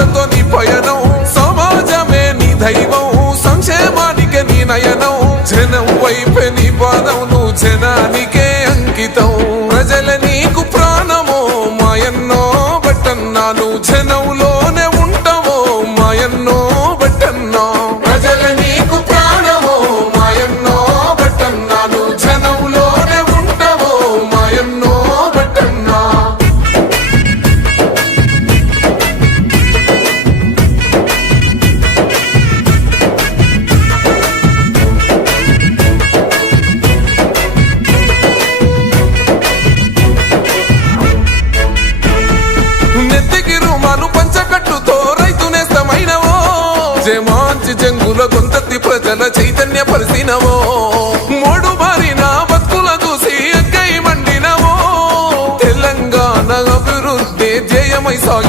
మార్పులతో నీ పయనం, సమాజమే నీ దైవం, సంక్షేమానికి నీ నయనం, జనం వైపే నీ పాదం, నువ్వు జనానికే అంకితం. ప్రజల నీకు ప్రాణమో మాయన్నో బట్టన్నా, నువ్వు జనం